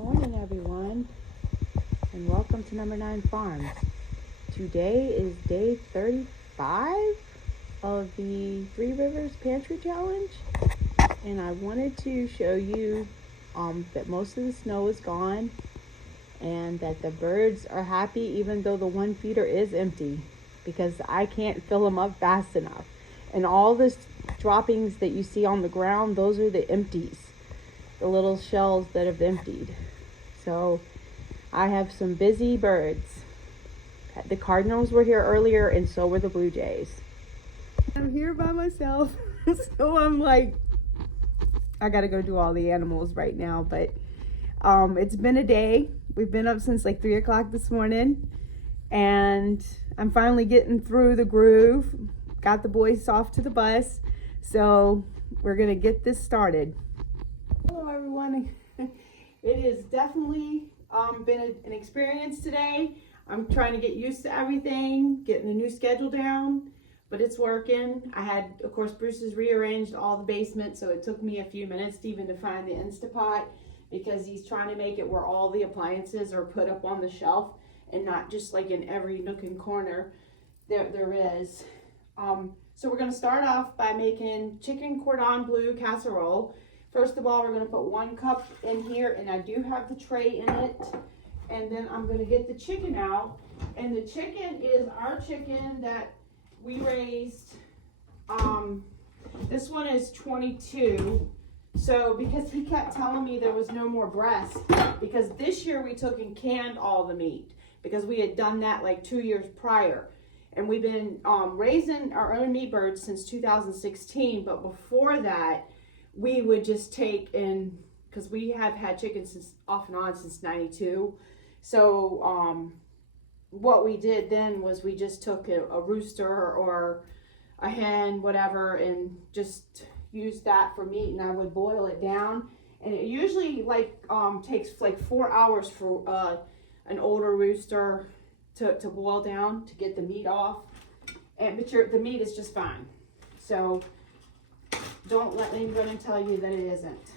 morning, everyone, and welcome to Number 9 Farms. Today is day 35 of the Three Rivers Pantry Challenge, and I wanted to show you that most of the snow is gone and that the birds are happy even though the one feeder is empty because I can't fill them up fast enough. And all the droppings that you see on the ground, those are the empties, the little shells that have emptied. So I have some busy birds. The cardinals were here earlier and so were the blue jays. I'm here by myself, so I'm like, I gotta go do all the animals right now. But it's been a day. We've been up since like 3 o'clock this morning, and I'm finally getting through the groove. Got the boys off to the bus, so we're gonna get this started. Hello everyone. It has definitely been an experience today. I'm trying to get used to everything, getting a new schedule down, but it's working. I had, of course, Bruce has rearranged all the basement, so it took me a few minutes to even to find the Instapot because he's trying to make it where all the appliances are put up on the shelf and not just like in every nook and corner there is. So we're going to start off by making chicken cordon bleu casserole. First of all, we're going to put 1 cup in here, and I do have the tray in it. And then I'm going to get the chicken out. And the chicken is our chicken that we raised. This one is 22. So because he kept telling me there was no more breast, because this year we took and canned all the meat because we had done that like 2 years prior. And we've been raising our own meat birds since 2016. But before that, we would just take in, because we have had chickens since off and on since 92. So what we did then was we just took a rooster or a hen, whatever, and just used that for meat, and I would boil it down. And it usually like takes like 4 hours for an older rooster to boil down to get the meat off. But the meat is just fine. So don't let anybody tell you that it isn't.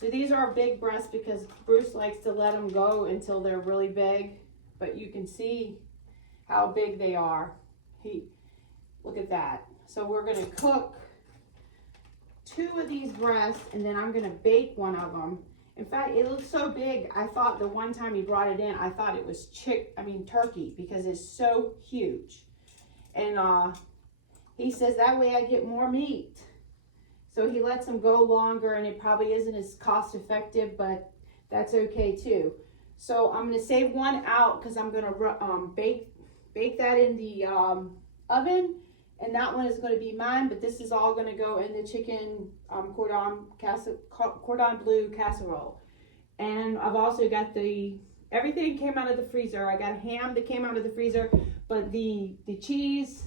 So these are big breasts because Bruce likes to let them go until they're really big. But you can see how big they are. Look at that. So we're going to cook 2 of these breasts, and then I'm going to bake 1 of them. In fact, it looks so big. I thought the one time he brought it in, I thought it was turkey, because it's so huge. And he says that way I get more meat. So he lets them go longer, and it probably isn't as cost effective, but that's okay too. So I'm going to save 1 out because I'm going to bake that in the oven, and that one is going to be mine. But this is all going to go in the chicken cordon bleu casserole. And I've also got everything came out of the freezer. I got ham that came out of the freezer, but the cheese.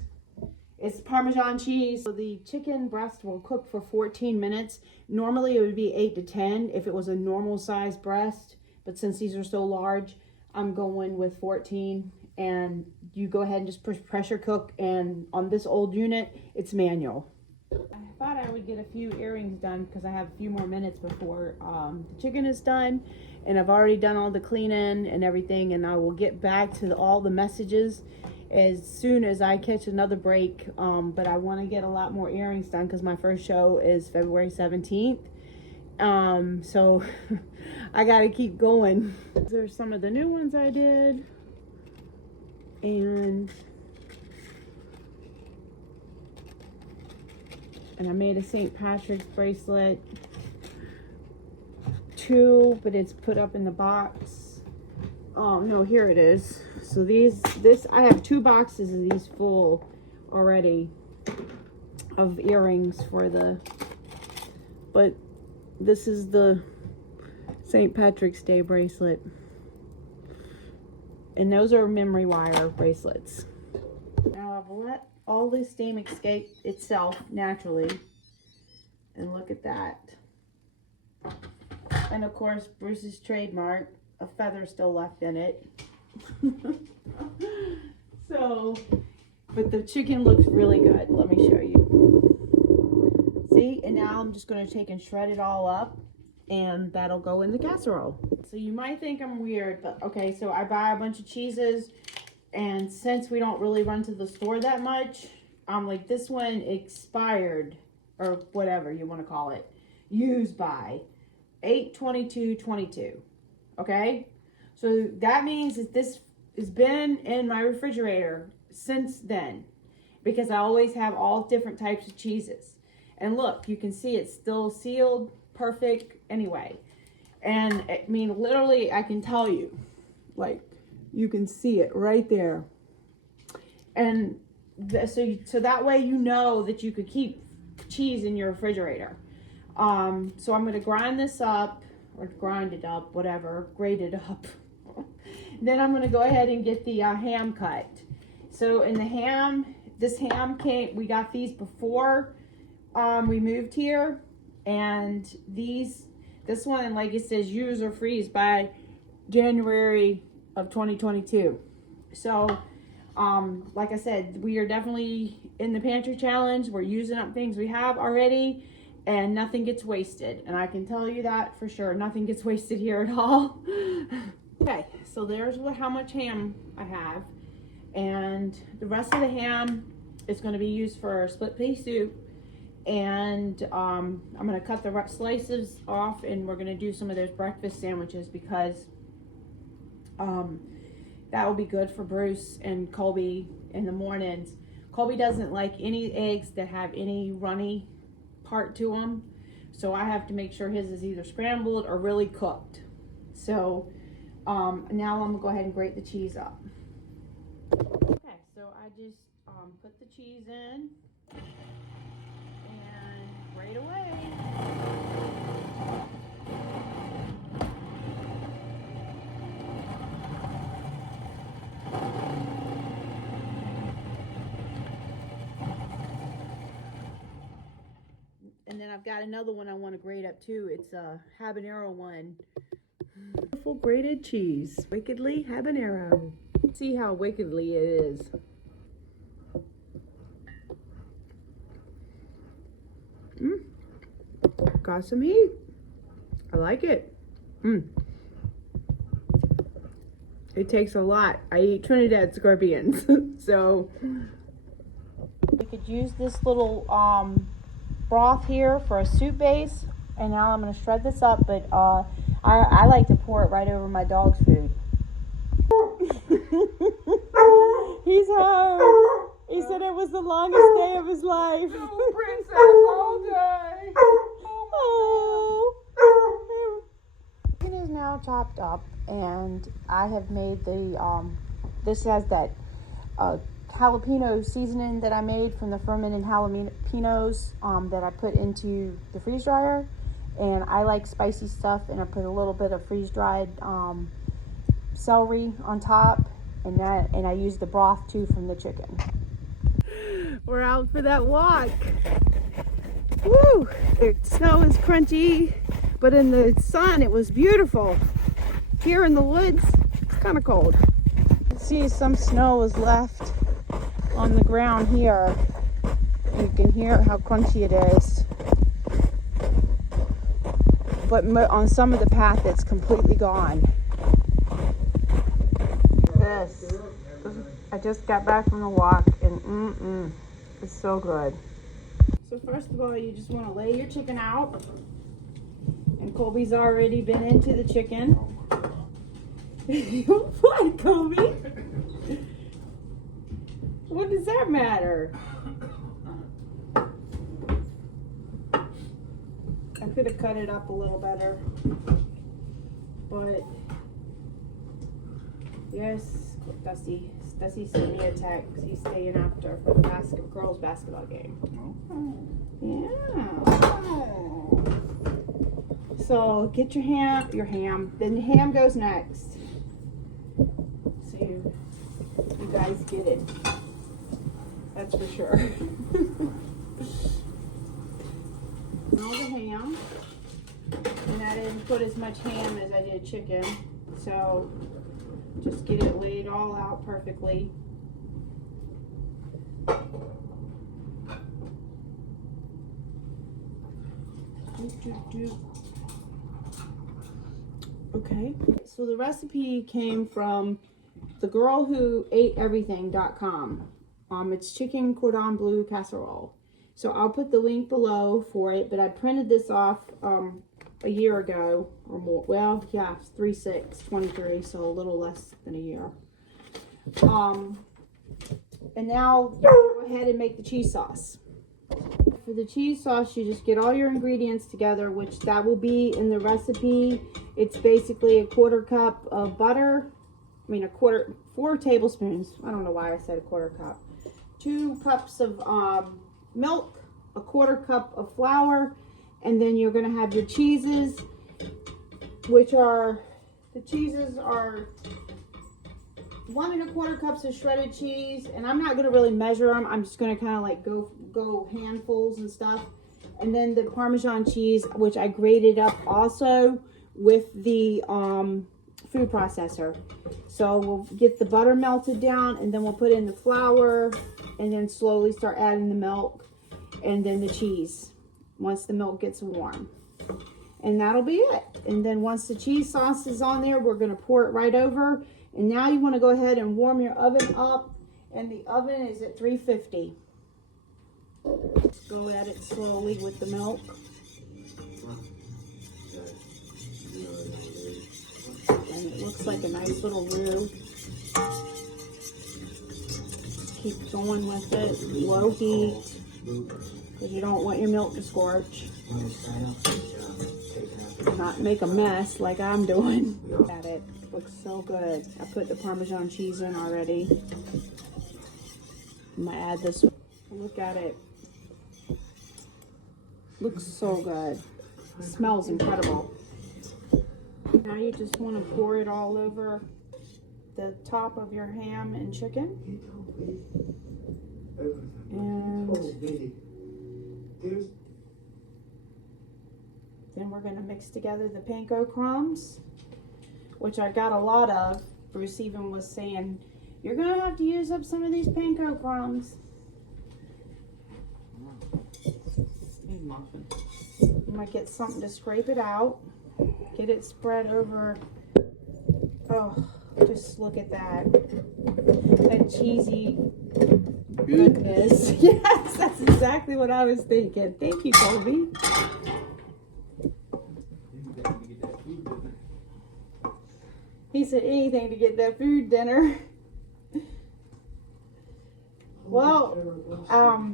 It's Parmesan cheese. So the chicken breast will cook for 14 minutes. Normally it would be 8 to 10 if it was a normal size breast. But since these are so large, I'm going with 14. And you go ahead and just pressure cook. And on this old unit, it's manual. I thought I would get a few earrings done because I have a few more minutes before the chicken is done. And I've already done all the cleaning and everything. And I will get back to all the messages as soon as I catch another break, but I want to get a lot more earrings done because my first show is February 17th. So I got to keep going. There's some of the new ones I did, and I made a St. Patrick's bracelet too, but it's put up in the box. Oh no, here it is. So I have 2 boxes of these full already of earrings but this is the St. Patrick's Day bracelet. And those are memory wire bracelets. Now I've let all this steam escape itself naturally. And look at that. And of course, Bruce's trademark, a feather still left in it. So, but the chicken looks really good. Let me show you. See, and now I'm just going to take and shred it all up. and that'll go in the casserole. So you might think I'm weird, but okay, so I buy a bunch of cheeses, and since we don't really run to the store that much, I'm like, this one expired, or whatever you want to call it, used by 8/22/22. Okay, so that means that this has been in my refrigerator since then, because I always have all different types of cheeses. And look, you can see it's still sealed, perfect anyway. And I mean, literally, I can tell you, like, you can see it right there. And so that way you know that you could keep cheese in your refrigerator. So I'm going to grind this up, or grind it up, whatever, grate it up. Then I'm going to go ahead and get the ham cut. So in the ham, this ham we got these before we moved here, and this one, like it says, use or freeze by January of 2022. So like I said, we are definitely in the pantry challenge. We're using up things we have already, and nothing gets wasted. And I can tell you that for sure. Nothing gets wasted here at all. Okay, so there's how much ham I have. And the rest of the ham is going to be used for split pea soup. And I'm going to cut the slices off, and we're going to do some of those breakfast sandwiches, because that will be good for Bruce and Colby in the mornings. Colby doesn't like any eggs that have any runny part to them, so I have to make sure his is either scrambled or really cooked. So now I'm gonna go ahead and grate the cheese up. Okay, so I just put the cheese in and grate away. And then I've got another one I want to grate up too. It's a habanero one. Beautiful grated cheese. Wickedly habanero. See how wickedly it is. Got some heat. I like it. It takes a lot. I eat Trinidad scorpions. So we could use this little broth here for a soup base, and now I'm going to shred this up, but I like to pour it right over my dog's food. He's home. He said it was the longest day of his life. Little princess all day. Oh. It is now chopped up, and I have made the this has that jalapeno seasoning that I made from the fermented jalapenos that I put into the freeze dryer. And I like spicy stuff, and I put a little bit of freeze dried celery on top, and I use the broth too from the chicken. We're out for that walk. Woo! The snow is crunchy, but in the sun it was beautiful. Here in the woods, it's kind of cold. You see some snow is left on the ground here. You can hear how crunchy it is. But on some of the path, it's completely gone. I just got back from the walk, and it's so good. So first of all, you just want to lay your chicken out. And Colby's already been into the chicken. What, Colby? What does that matter? I could have cut it up a little better, but yes, Dusty sent me a text. He's staying after for the girls' basketball game. Yeah. So get your ham. Then the ham goes next. So you guys get it. That's for sure. All the ham, and I didn't put as much ham as I did chicken, so just get it laid all out perfectly. Okay. So the recipe came from thegirlwhoateeverything.com. It's chicken cordon bleu casserole. So I'll put the link below for it, but I printed this off a year ago or more. Well, yeah, 3/6/23, so a little less than a year. And now go ahead and make the cheese sauce. For the cheese sauce, you just get all your ingredients together, which that will be in the recipe. It's basically a 1/4 cup of butter. I mean, 4 tablespoons. I don't know why I said a 1/4 cup. 2 cups of milk, a 1/4 cup of flour, and then you're going to have your cheeses, which are, the cheeses are 1 1/4 cups of shredded cheese, and I'm not going to really measure them. I'm just going to kind of like go handfuls and stuff. And then the Parmesan cheese, which I grated up also with the food processor. So we'll get the butter melted down, and then we'll put in the flour, and then slowly start adding the milk, and then the cheese once the milk gets warm. And that'll be it. And then once the cheese sauce is on there, we're going to pour it right over. And now you want to go ahead and warm your oven up, and the oven is at 350. Just go at it slowly with the milk. And it looks like a nice little roux. Keep going with it, low heat, because you don't want your milk to scorch. Not make a mess like I'm doing. Look at it. Looks so good. I put the Parmesan cheese in already. I'm gonna add this. Look at it. Looks so good. Smells incredible. Now you just want to pour it all over the top of your ham and chicken. And then we're going to mix together the panko crumbs, which I got a lot of. Bruce even was saying, you're going to have to use up some of these panko crumbs. You might get something to scrape it out. Get it spread over. Oh, just look at that. That cheesy goodness. Yes, that's exactly what I was thinking. Thank you, Colby. He said anything to get that food dinner. Well, I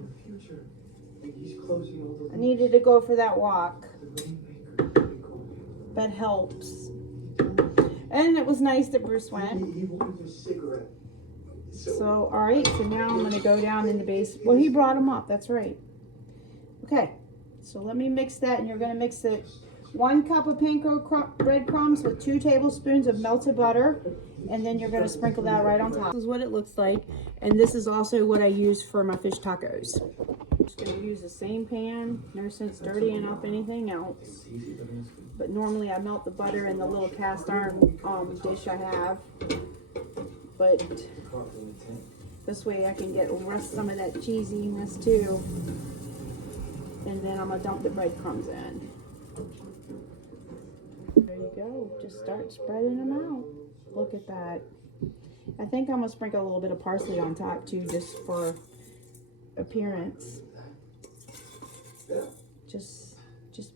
needed to go for that walk. That helps. And it was nice that Bruce went. So, alright, so now I'm going to go down in the base. Well, he brought them up, that's right. Okay, so let me mix that, and you're going to mix it 1 cup of panko breadcrumbs with 2 tablespoons of melted butter, and then you're going to sprinkle that right on top. This is what it looks like, and this is also what I use for my fish tacos. I'm just going to use the same pan, no sense dirtying up anything else. But normally I melt the butter in the little cast iron dish I have. But this way I can get some of that cheesiness too. And then I'm going to dump the breadcrumbs in. There you go. Just start spreading them out. Look at that. I think I'm going to sprinkle a little bit of parsley on top too, just for appearance. Just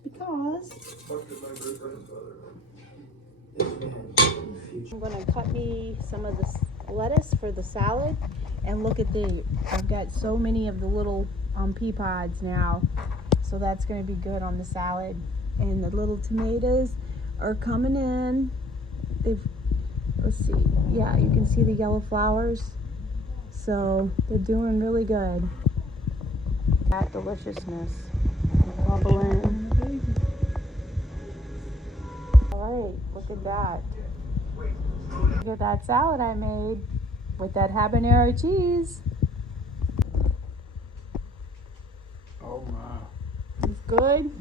because. I'm going to cut me some of this lettuce for the salad, and look at I've got so many of the little pea pods now, so that's going to be good on the salad. And the little tomatoes are coming in. Let's see, yeah, you can see the yellow flowers, so they're doing really good. That deliciousness bubbling. All right, look at that. Look at that salad I made with that habanero cheese. Oh my. It's good.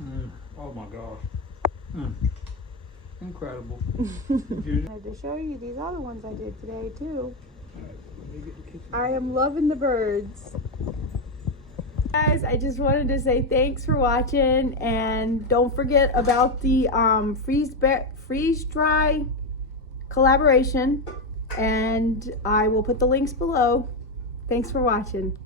Oh my gosh. Incredible. I had to show you these other ones I did today too. I am loving the birds. Guys, I just wanted to say thanks for watching, and don't forget about the freeze dry collaboration, and I will put the links below. Thanks for watching.